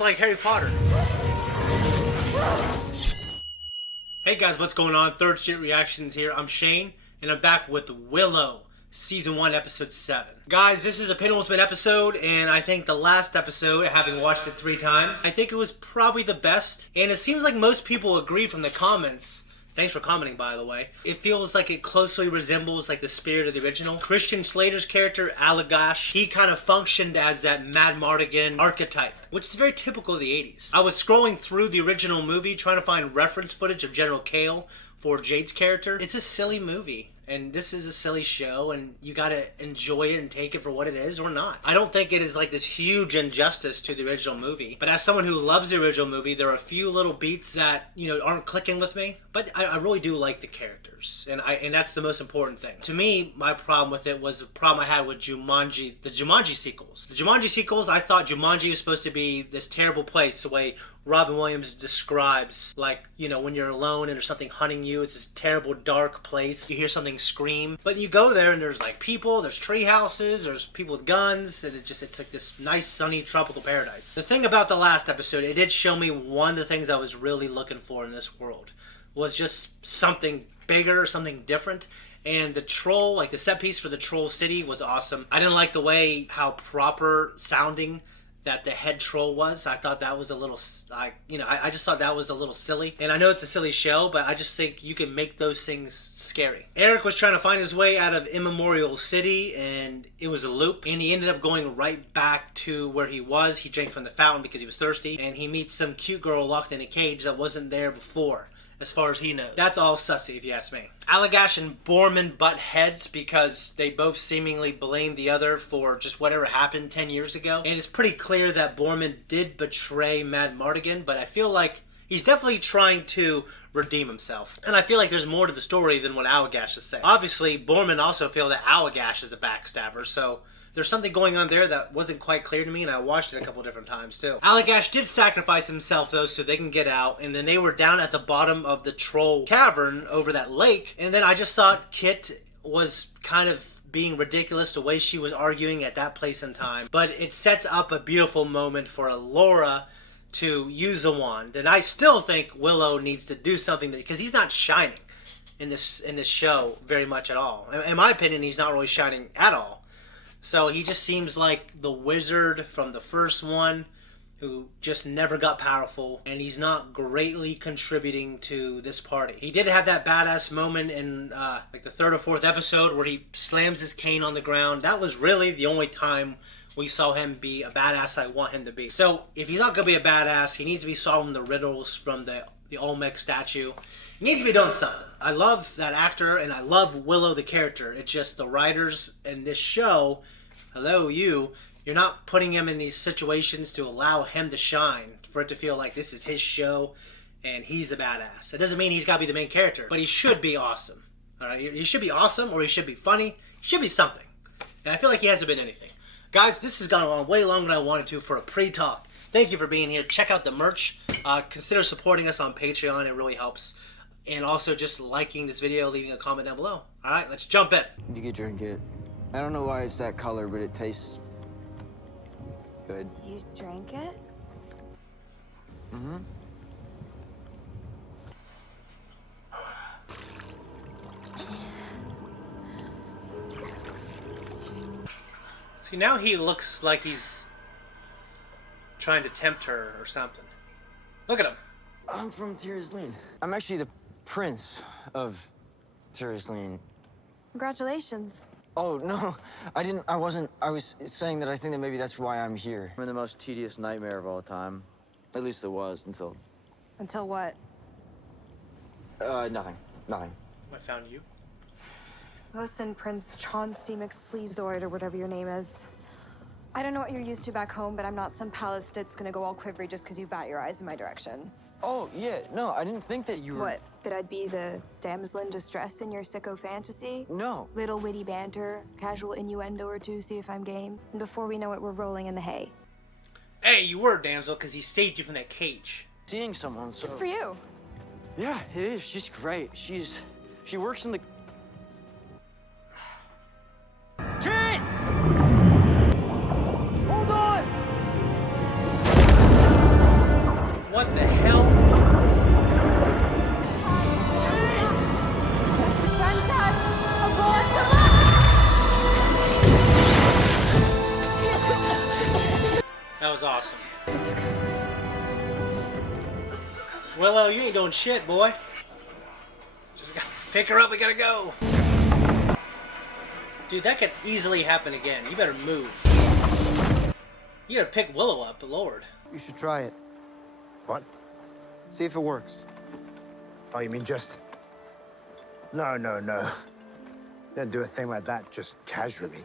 It's like Harry Potter. Hey guys, what's going on? Third Street Reactions here. I'm Shane, and I'm back with Willow, Season 1, Episode 7. Guys, this is a penultimate episode, and I think the last episode, having watched it 3 times, I think it was probably the best. And it seems like most people agree from the comments. Thanks for commenting, by the way. It feels like it closely resembles like the spirit of the original. Christian Slater's character, Allagash, he kind of functioned as that Mad Mardigan archetype, which is very typical of the 80s. I was scrolling through the original movie trying to find reference footage of General Kale for Jade's character. It's a silly movie, and this is a silly show, and you gotta enjoy it and take it for what it is or not. I don't think it is like this huge injustice to the original movie, but as someone who loves the original movie, there are a few little beats that, you know, aren't clicking with me, but I really do like the characters, and that's the most important thing. To me, my problem with it was the problem I had with Jumanji, the Jumanji sequels. The Jumanji sequels, I thought Jumanji was supposed to be this terrible place, the way Robin Williams describes, like, you know, when you're alone and there's something hunting you, it's this terrible dark place, you hear something scream, but you go there and there's like people, there's tree houses, there's people with guns, and it's like this nice sunny tropical paradise. The thing about the last episode, it did show me one of the things I was really looking for in this world, was just something bigger, something different. And the troll, like the set piece for the troll city was awesome. I didn't like the way how proper sounding that the head troll was. I thought that was a little, I just thought that was a little silly. And I know it's a silly show, but I just think you can make those things scary. Eric was trying to find his way out of Immemorial City, and it was a loop. And he ended up going right back to where he was. He drank from the fountain because he was thirsty. And he meets some cute girl locked in a cage that wasn't there before, as far as he knows. That's all sussy, if you ask me. Allagash and Borman butt heads because they both seemingly blame the other for just whatever happened 10 years ago. And it's pretty clear that Borman did betray Mad Mardigan, but I feel like he's definitely trying to redeem himself. And I feel like there's more to the story than what Allagash is saying. Obviously, Borman also feels that Allagash is a backstabber, so there's something going on there that wasn't quite clear to me, and I watched it a couple different times too. Allagash did sacrifice himself though so they can get out, and then they were down at the bottom of the troll cavern over that lake, and then I just thought Kit was kind of being ridiculous the way she was arguing at that place and time. But it sets up a beautiful moment for Laura to use a wand, and I still think Willow needs to do something because he's not shining in this show very much at all. In my opinion, he's not really shining at all. So he just seems like the wizard from the first one who just never got powerful, and he's not greatly contributing to this party. He did have that badass moment in like the 3rd or 4th episode where he slams his cane on the ground. That was really the only time we saw him be a badass I want him to be. So if he's not going to be a badass, he needs to be solving the riddles from the Olmec statue. He needs to be doing something. I love that actor, and I love Willow the character. It's just the writers in this show, hello you're not putting him in these situations to allow him to shine, for it to feel like this is his show and he's a badass. It doesn't mean he's got to be the main character, but he should be awesome. Alright, he should be awesome, or he should be funny. He should be something. And I feel like he hasn't been anything. Guys, this has gone on way longer than I wanted to for a pre-talk. Thank you for being here. Check out the merch. Consider supporting us on Patreon. It really helps. And also just liking this video, leaving a comment down below. Alright, let's jump in. You could drink it. I don't know why it's that color, but it tastes good. You drank it? Mm-hmm. See, now he looks like he's trying to tempt her or something. Look at him. I'm from Lane. I'm actually the prince of Lane. Congratulations. Oh, no, I wasn't. I was saying that I think that maybe that's why I'm here. I'm in the most tedious nightmare of all time. At least it was, until... Until what? Nothing. I found you. Listen, Prince Chauncey McSleazoid, or whatever your name is. I don't know what you're used to back home, but I'm not some palace that's gonna go all quivery just because you bat your eyes in my direction. Oh, yeah, no, I didn't think that you were... What? That I'd be the damsel in distress in your sicko fantasy? No. Little witty banter, casual innuendo or two, see if I'm game. And before we know it, we're rolling in the hay. Hey, you were a damsel because he saved you from that cage. Seeing someone, so... Good for you. Yeah, it is. She's great. She works in the... Kid! Hold on! That was awesome. It's okay. Willow, you ain't doing shit, boy. Just pick her up, we gotta go. Dude, that could easily happen again. You better move. You gotta pick Willow up, Lord. You should try it. What? See if it works. Oh, you mean just... No. Don't do a thing like that just casually.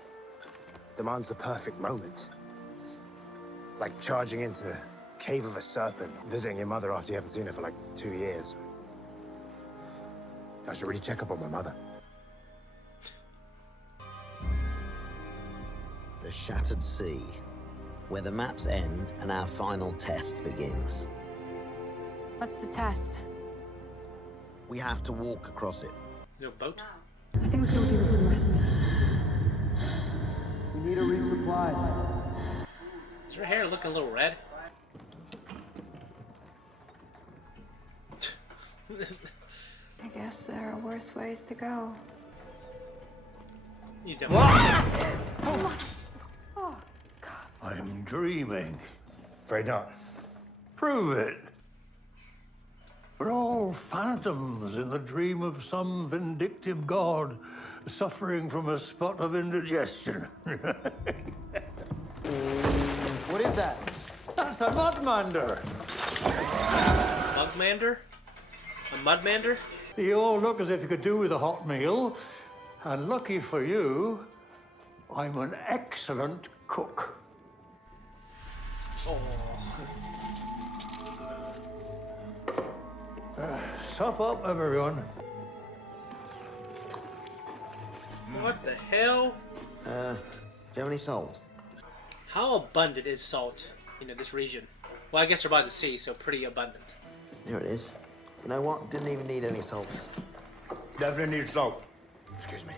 Demands the perfect moment. Like charging into the cave of a serpent, visiting your mother after you haven't seen her for like 2 years. I should really check up on my mother. The Shattered Sea, where the maps end and our final test begins. What's the test? We have to walk across it. Your boat? I think we can give it some rest. We need a resupply. Is your hair looking a little red? I guess there are worse ways to go. He's definitely... Oh, I'm dreaming. Afraid not. Prove it. We're all phantoms in the dream of some vindictive god suffering from a spot of indigestion. What is that? That's a mudmander. Mugmander? A mudmander? You all look as if you could do with a hot meal. And lucky for you, I'm an excellent cook. Oh. Sup up, everyone. What the hell? Do you have any salt? How abundant is salt in this region? Well, I guess they're by the sea, so pretty abundant. Here it is. You know what? Didn't even need any salt. Definitely need salt. Excuse me.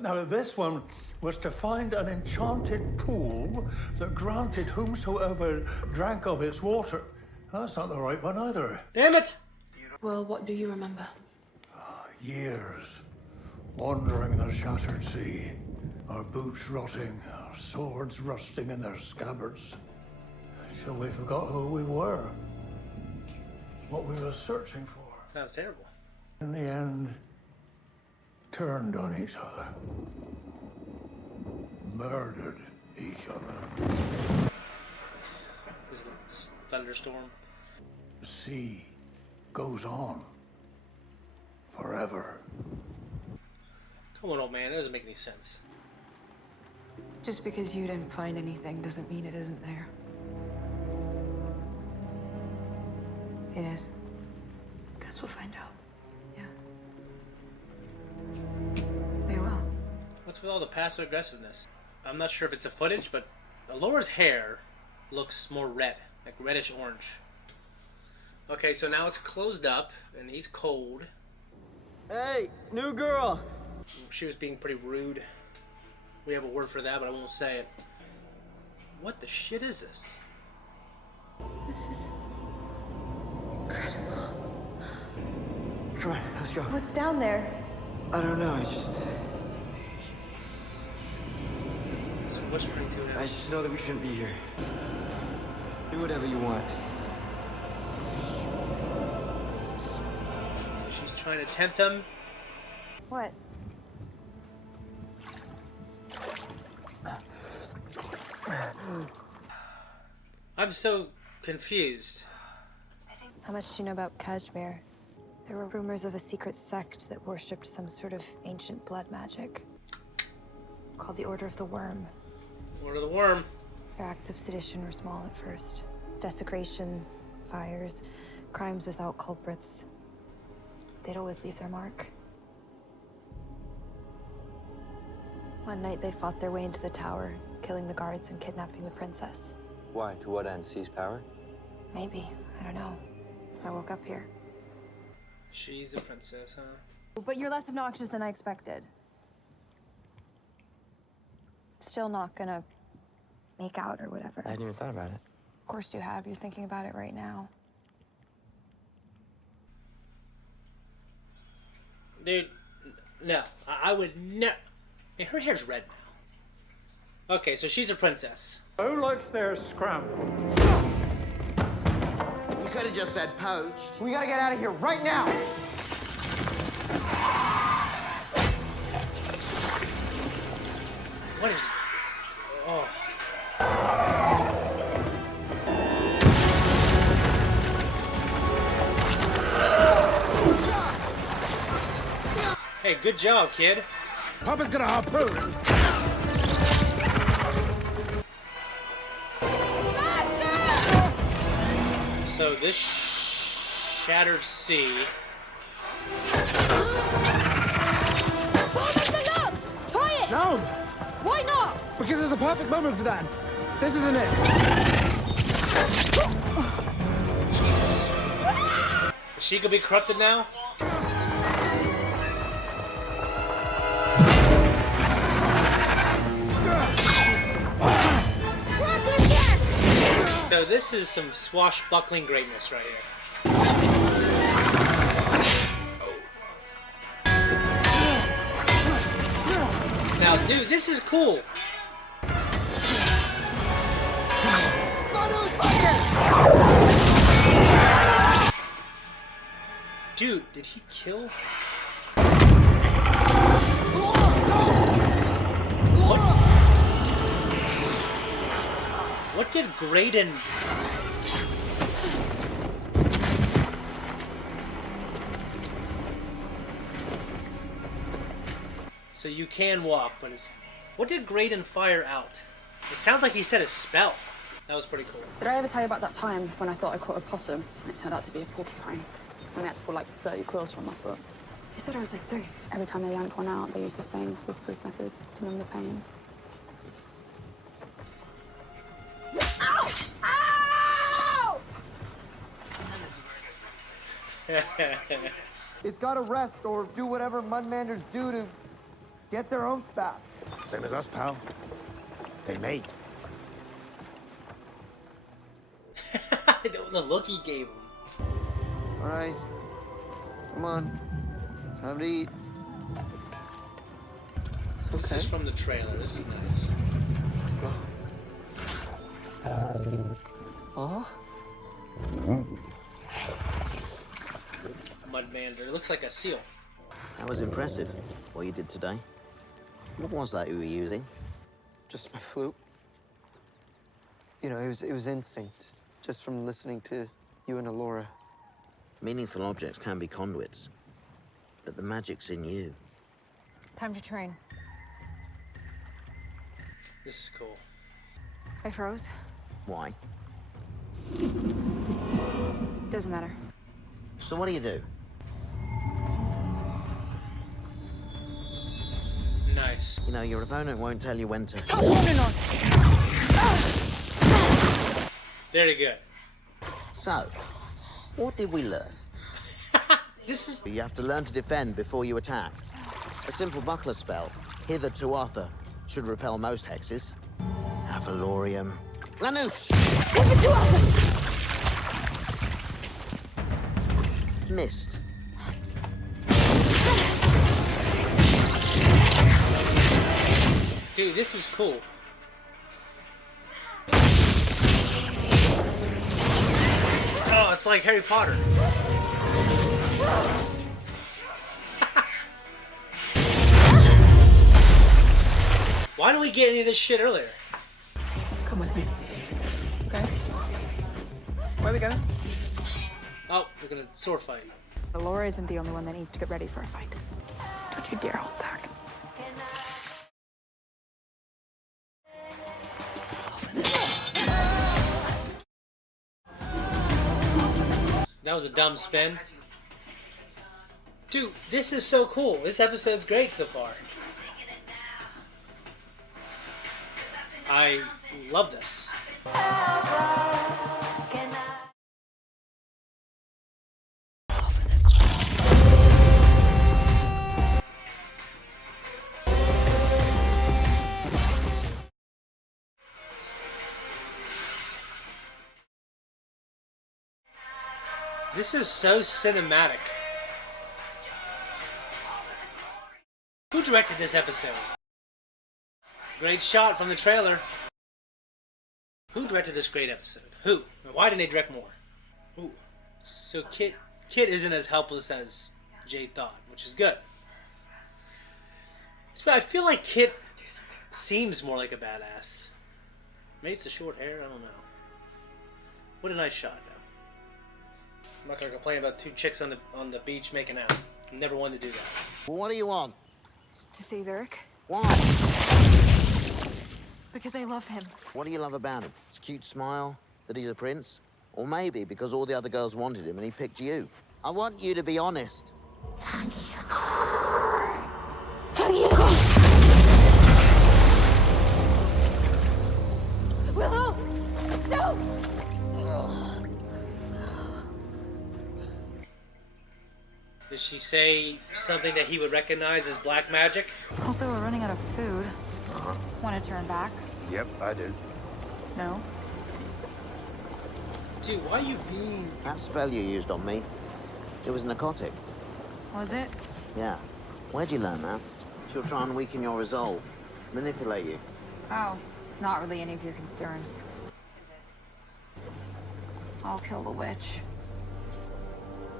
Now, this one was to find an enchanted pool that granted whomsoever drank of its water. That's not the right one either. Damn it! Well, what do you remember? Years wandering the shattered sea, our boots rotting, our swords rusting in their scabbards, till we forgot who we were, what we were searching for. That's terrible. In the end, turned on each other, murdered each other. This thunderstorm. The sea goes on forever. Come on, old man. That doesn't make any sense. Just because you didn't find anything doesn't mean it isn't there. It is. Guess we'll find out. Yeah. We will. What's with all the passive aggressiveness? I'm not sure if it's the footage, but Laura's hair looks more red, like reddish orange. Okay, so now it's closed up, and he's cold. Hey, new girl. She was being pretty rude. We have a word for that, but I won't say it. What the shit is this? This is incredible. Come on, let's go. What's down there? I don't know. It's whispering to I him. just know that we shouldn't be here. Do whatever you want. She's trying to tempt him. What? I'm so confused. How much do you know about Kashmir? There were rumors of a secret sect that worshipped some sort of ancient blood magic called the Order of the Worm. Word of the worm. Their acts of sedition were small at first. Desecrations, fires, crimes without culprits. They'd always leave their mark. One night they fought their way into the tower, killing the guards and kidnapping the princess. Why? To what end? Seize power? Maybe. I don't know. I woke up here. She's a princess, huh? But you're less obnoxious than I expected. Still not gonna make out or whatever. I hadn't even thought about it. Of course you have. You're thinking about it right now. Dude, no. I would never. Her hair's red now. Okay, so she's a princess. Who likes their scrambled? You could have just said poached. We gotta get out of here right now! What is... Oh. Hey, good job, kid. Papa's gonna harpoon! So this shattered sea... Try it! No! Why not? Because there's a perfect moment for that. This isn't it. Is she gonna be corrupted now? So this is some swashbuckling greatness right here. Now, dude, this is cool. Dude, did he kill? What did Graydon... So you can walk, but it's... What did Graydon fire out? It sounds like he said a spell. That was pretty cool. Did I ever tell you about that time when I thought I caught a possum and it turned out to be a porcupine? And they had to pull like 30 quills from my foot. You said I was like 3. Every time they yanked one out, they used the same food-police method to numb the pain. Ow! Ow! It's gotta rest or do whatever mudmanders do to get their own back. Same as us, pal. They mate. The look he gave him. All right, come on, time to eat. This is from the trailer. This is nice. Mudmander. It looks like a seal. That was impressive, what you did today. What was that you were using? Just my flute. You know, it was instinct, just from listening to you and Alora. Meaningful objects can be conduits, but the magic's in you. Time to train. This is cool. I froze. Why? Doesn't matter. So what do you do? Nice. You know, your opponent won't tell you when to... Very good. So, what did we learn? This is... You have to learn to defend before you attack. A simple buckler spell, Hither to Arthur, should repel most hexes. Avalorium. Lanouche! Hither to Arthur! Missed. Dude, this is cool. Oh, it's like Harry Potter. Why didn't we get any of this shit earlier? Come with me. Okay. Where are we going? Oh, we're gonna sword fight. Alora isn't the only one that needs to get ready for a fight. Don't you dare hold back. That was a dumb spin. Dude, this is so cool. This episode's great so far. I love this. This is so cinematic. Who directed this episode? Great shot from the trailer. Who directed this great episode? Who? And why didn't they direct more? Ooh. So Kit isn't as helpless as Jay thought, which is good. I feel like Kit seems more like a badass. Maybe it's the short hair, I don't know. What a nice shot, though. I'm not gonna complain about two chicks on the beach making out. Never wanted to do that. Well, what do you want? To save Eric? Why? Because I love him. What do you love about him? His cute smile? That he's a prince? Or maybe because all the other girls wanted him and he picked you? I want you to be honest. Willow! No! Did she say something that he would recognize as black magic? Also, we're running out of food. Want to turn back? Yep, I do. No. Dude, why are you being... That spell you used on me, it was narcotic. Was it? Yeah. Where'd you learn that? She'll try and weaken your resolve, manipulate you. Oh, not really any of your concern. Is it? I'll kill the witch.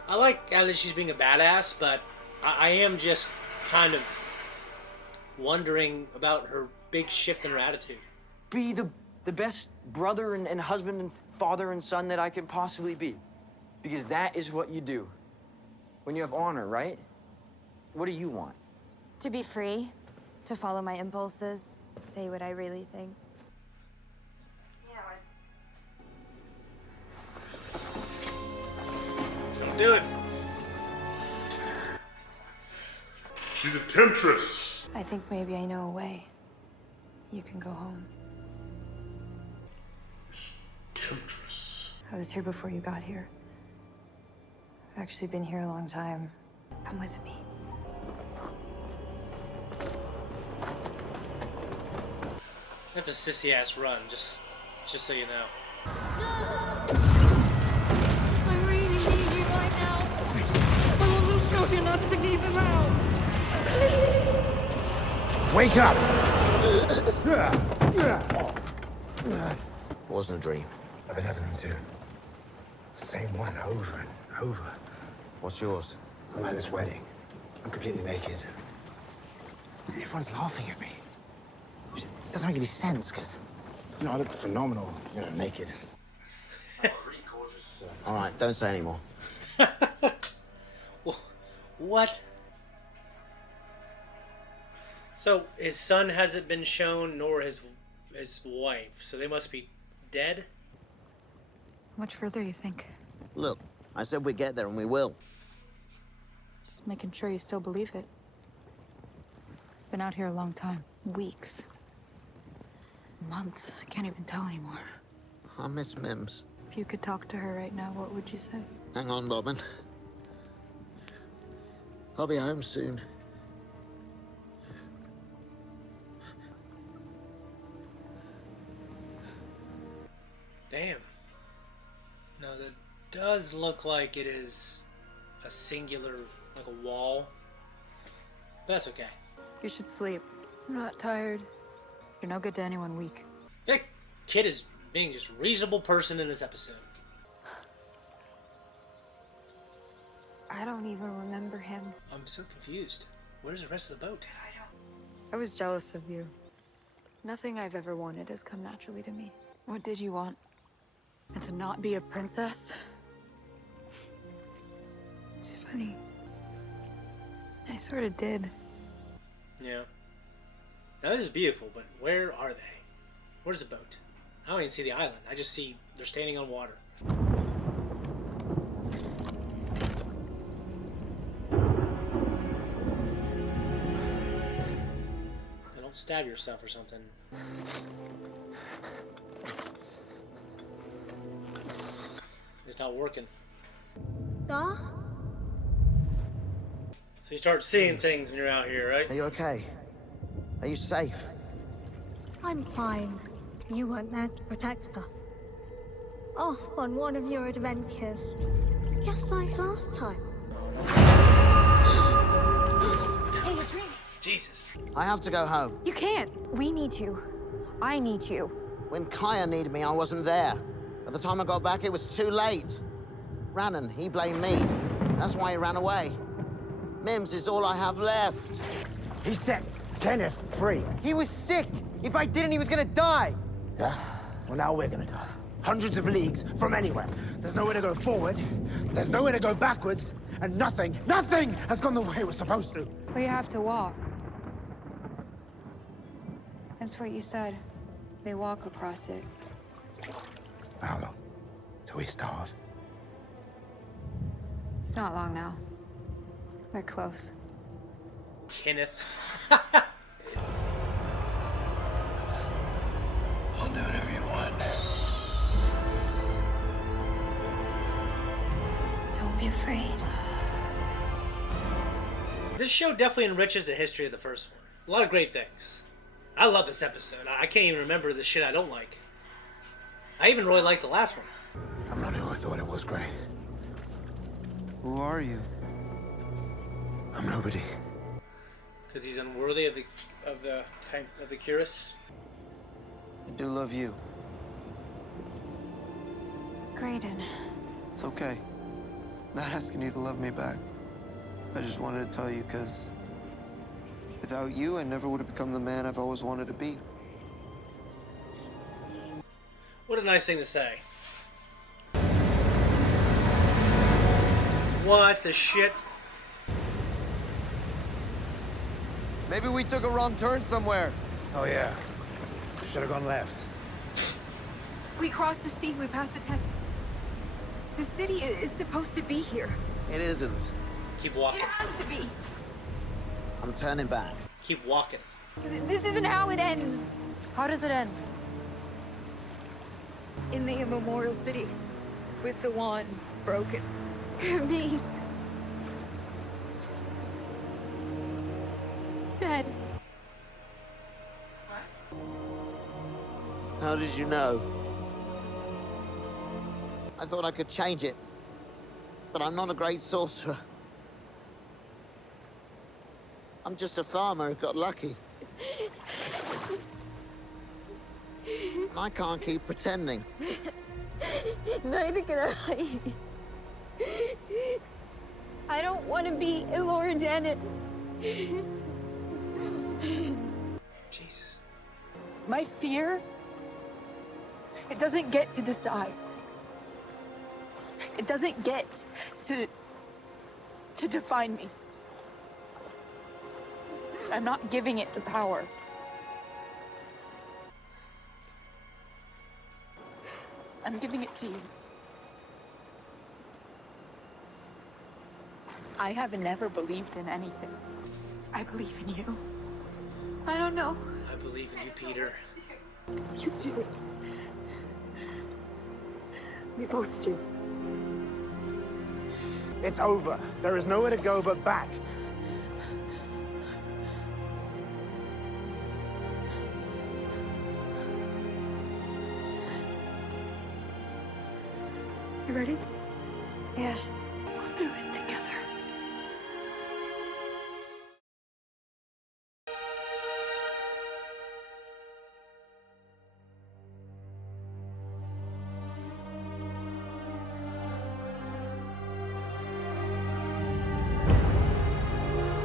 I like that she's being a badass, but I am just kind of wondering about her big shift in her attitude. Be the best brother and husband and father and son that I can possibly be. Because that is what you do. When you have honor, right? What do you want? To be free, to follow my impulses, say what I really think. You know what? Don't do it. She's a temptress. I think maybe I know a way. You can go home. Temptress. I was here before you got here. I've actually been here a long time. Come with me. That's a sissy-ass run, just so you know. I really need you right now. I will show you not to leave him out. Wake up! Wasn't a dream. I've been having them too. Same one over and over. What's yours? I'm at this wedding. I'm completely naked. Everyone's laughing at me. It doesn't make any sense, because, I look phenomenal, naked. All right, don't say any more. What? So his son hasn't been shown, nor his wife. So they must be dead. How much further you think? Look, I said we'd get there, and we will. Just making sure you still believe it. Been out here a long time. Weeks. Months. I can't even tell anymore. I miss Mims. If you could talk to her right now, what would you say? Hang on, Robin. I'll be home soon. Damn. No, that does look like it is a singular, like a wall. But that's okay. You should sleep. I'm not tired. You're no good to anyone weak. That kid is being just reasonable person in this episode. I don't even remember him. I'm so confused. Where's the rest of the boat? I was jealous of you. Nothing I've ever wanted has come naturally to me. What did you want? And to not be a princess? It's funny. I sort of did. Yeah. Now this is beautiful, but where are they? Where's the boat? I don't even see the island. I just see they're standing on water. Don't stab yourself or something. It's not working. Nah? So you start seeing things when you're out here, right? Are you okay? Are you safe? I'm fine. You weren't there to protect us. Off on one of your adventures. Just like last time. Hey, it's Dream. Jesus. I have to go home. You can't. We need you. I need you. When Kaya needed me, I wasn't there. By the time I got back, it was too late. Rannon, he blamed me. That's why he ran away. Mims is all I have left. He set Kenneth free. He was sick. If I didn't, he was gonna die. Yeah? Well, now we're gonna die. Hundreds of leagues from anywhere. There's nowhere to go forward. There's nowhere to go backwards. And nothing has gone the way it was supposed to. We have to walk. That's what you said. They walk across it. How long? Till we starve. It's not long now. We're close. Kenneth. I'll do whatever you want. Don't be afraid. This show definitely enriches the history of the first one. A lot of great things. I love this episode. I can't even remember the shit I don't like. I even really like the last one. I'm not who I thought it was, Gray. Who are you? I'm nobody. Because he's unworthy of the Curus. I do love you. Graydon. It's okay. Not asking you to love me back. I just wanted to tell you because without you, I never would have become the man I've always wanted to be. What a nice thing to say. What the shit? Maybe we took a wrong turn somewhere. Oh, yeah. Should have gone left. We crossed the sea. We passed the test. The city is supposed to be here. It isn't. Keep walking. It has to be. I'm turning back. Keep walking. This isn't how it ends. How does it end? In the immemorial city, with the wand broken. Me. Dead. How did you know? I thought I could change it, but I'm not a great sorcerer. I'm just a farmer who got lucky. And I can't keep pretending. Neither can I. I don't want to be Elora Janet. Jesus. My fear, it doesn't get to decide. It doesn't get to define me. I'm not giving it the power. I'm giving it to you. I have never believed in anything. I believe in you. I don't know. I believe in you, Peter. Yes, you do. We both do. It's over. There is nowhere to go but back. You ready? Yes. We'll do it together.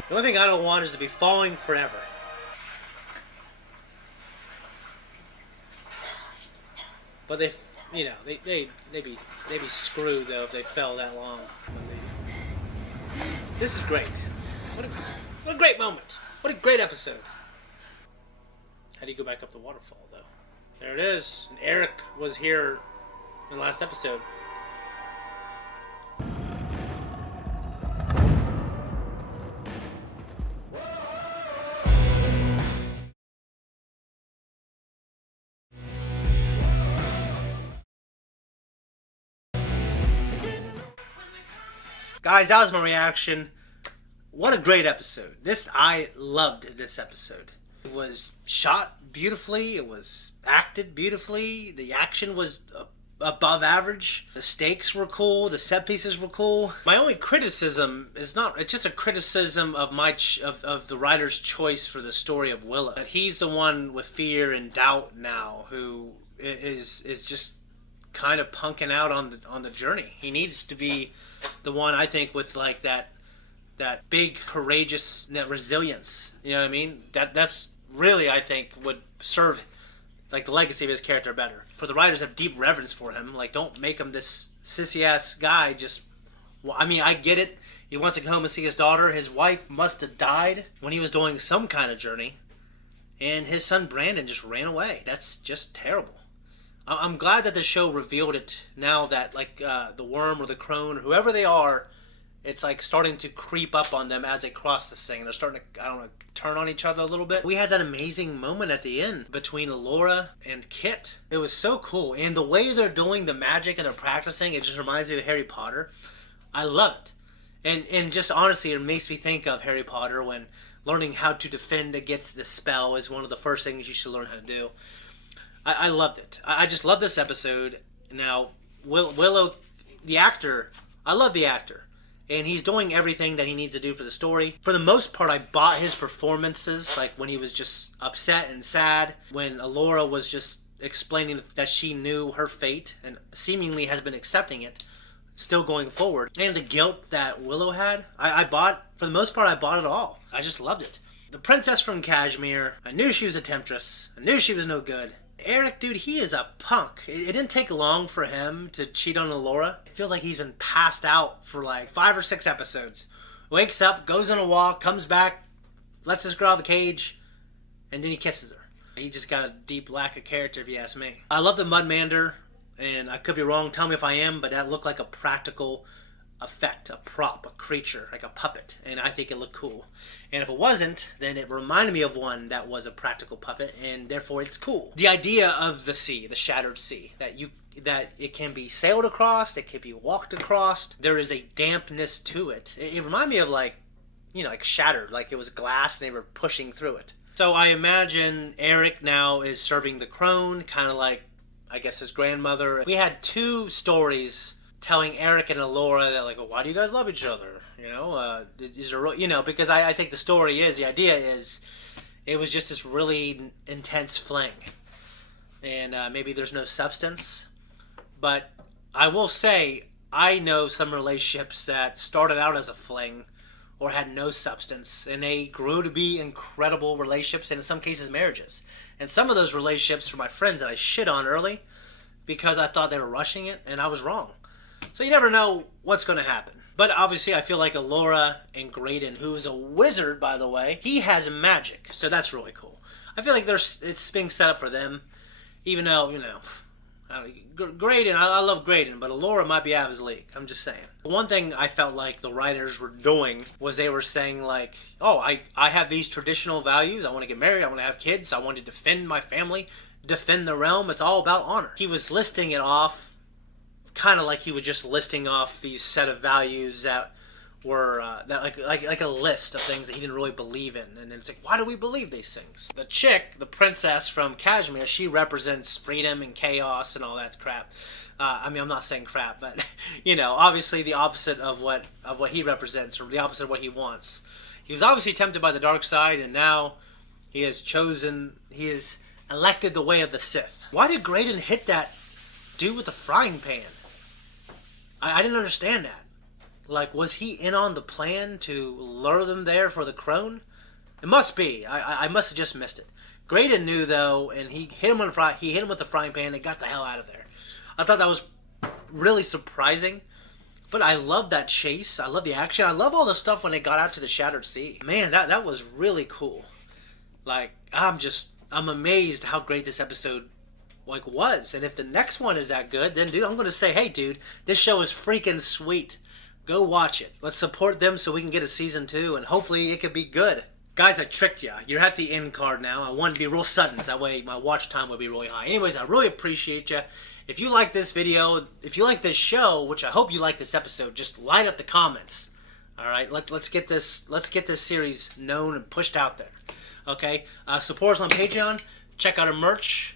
The only thing I don't want is to be falling forever. But they, you know, they'd be screwed though if they fell that long. This is great. What a great moment. What a great episode. How do you go back up the waterfall though? There it is. And Eric was here in the last episode. Guys, that was my reaction. What a great episode. I loved this episode. It was shot beautifully. It was acted beautifully. The action was above average. The stakes were cool. The set pieces were cool. My only criticism is it's just a criticism of of the writer's choice for the story of Willow. He's the one with fear and doubt now who is just kind of punking out on the journey. He needs to be the one, I think, with like that big courageous resilience. You know what I mean? That's really, I think, would serve like the legacy of his character better. For the writers to have deep reverence for him, like don't make him this sissy ass guy. I mean, I get it. He wants to go home and see his daughter. His wife must have died when he was doing some kind of journey, and his son Brandon just ran away. That's just terrible. I'm glad that the show revealed it now that like the worm or the crone or whoever they are, it's like starting to creep up on them as they cross this thing. They're starting to, I don't know, turn on each other a little bit. We had that amazing moment at the end between Laura and Kit. It was so cool. And the way they're doing the magic and they're practicing, it just reminds me of Harry Potter. I love it. And just honestly, it makes me think of Harry Potter when learning how to defend against the spell is one of the first things you should learn how to do. I loved it. I just love this episode. Now, Willow, the actor, I love the actor. And he's doing everything that he needs to do for the story. For the most part, I bought his performances, like when he was just upset and sad, when Alora was just explaining that she knew her fate and seemingly has been accepting it, still going forward. And the guilt that Willow had, I bought, for the most part, I bought it all. I just loved it. The princess from Kashmir, I knew she was a temptress. I knew she was no good. Eric, dude, he is a punk. It didn't take long for him to cheat on Alora. It feels like he's been passed out for like 5 or 6 episodes. Wakes up, goes on a walk, comes back, lets this girl out of the cage, and then he kisses her. He just got a deep lack of character, if you ask me. I love the Mudmander, and I could be wrong, tell me if I am, but that looked like a practical effect, a prop, a creature, like a puppet, and I think it looked cool. And if it wasn't, then it reminded me of one that was a practical puppet, and therefore it's cool. The idea of the sea, the shattered sea, that it can be sailed across, it can be walked across. There is a dampness to it. It reminded me of like shattered, like it was glass and they were pushing through it. So I imagine Eric now is serving the crone, kind of like, I guess, his grandmother. We had 2 stories telling Eric and Alora that, like, well, why do you guys love each other? You know, because I think the idea is, it was just this really intense fling. And maybe there's no substance. But I will say, I know some relationships that started out as a fling or had no substance, and they grew to be incredible relationships, and in some cases, marriages. And some of those relationships were my friends that I shit on early because I thought they were rushing it, and I was wrong. So you never know what's going to happen. But obviously, I feel like Alora and Graydon, who is a wizard, by the way, he has magic. So that's really cool. I feel like it's being set up for them. Even though, Graydon, I love Graydon, but Alora might be out of his league. I'm just saying. One thing I felt like the writers were doing was they were saying, like, oh, I have these traditional values. I want to get married. I want to have kids. I want to defend my family, defend the realm. It's all about honor. He was listing it off kind of like he was just listing off these set of values that were like a list of things that he didn't really believe in. And it's like, why do we believe these things? The chick, the princess from Kashmir, she represents freedom and chaos and all that crap. I mean, I'm not saying crap, but obviously the opposite of what he represents, or the opposite of what he wants. He was obviously tempted by the dark side, and now he has elected the way of the Sith. Why did Graydon hit that dude with the frying pan? I didn't understand that. Like, was he in on the plan to lure them there for the crone? It must be. I must have just missed it. Graydon knew, though, and he hit him with the frying pan and got the hell out of there. I thought that was really surprising. But I love that chase. I love the action. I love all the stuff when they got out to the Shattered Sea. Man, that was really cool. Like, I'm amazed how great this episode was. And if the next one is that good, then dude, I'm going to say, hey dude, this show is freaking sweet. Go watch it. Let's support them so we can get a season 2, and hopefully it could be good. Guys, I tricked you. You're at the end card now. I wanted to be real sudden, so that way my watch time would be really high. Anyways, I really appreciate you. If you like this video, if you like this show, which I hope you like this episode, just light up the comments. All right, let's get this series known and pushed out there. Okay, support us on Patreon. Check out our merch.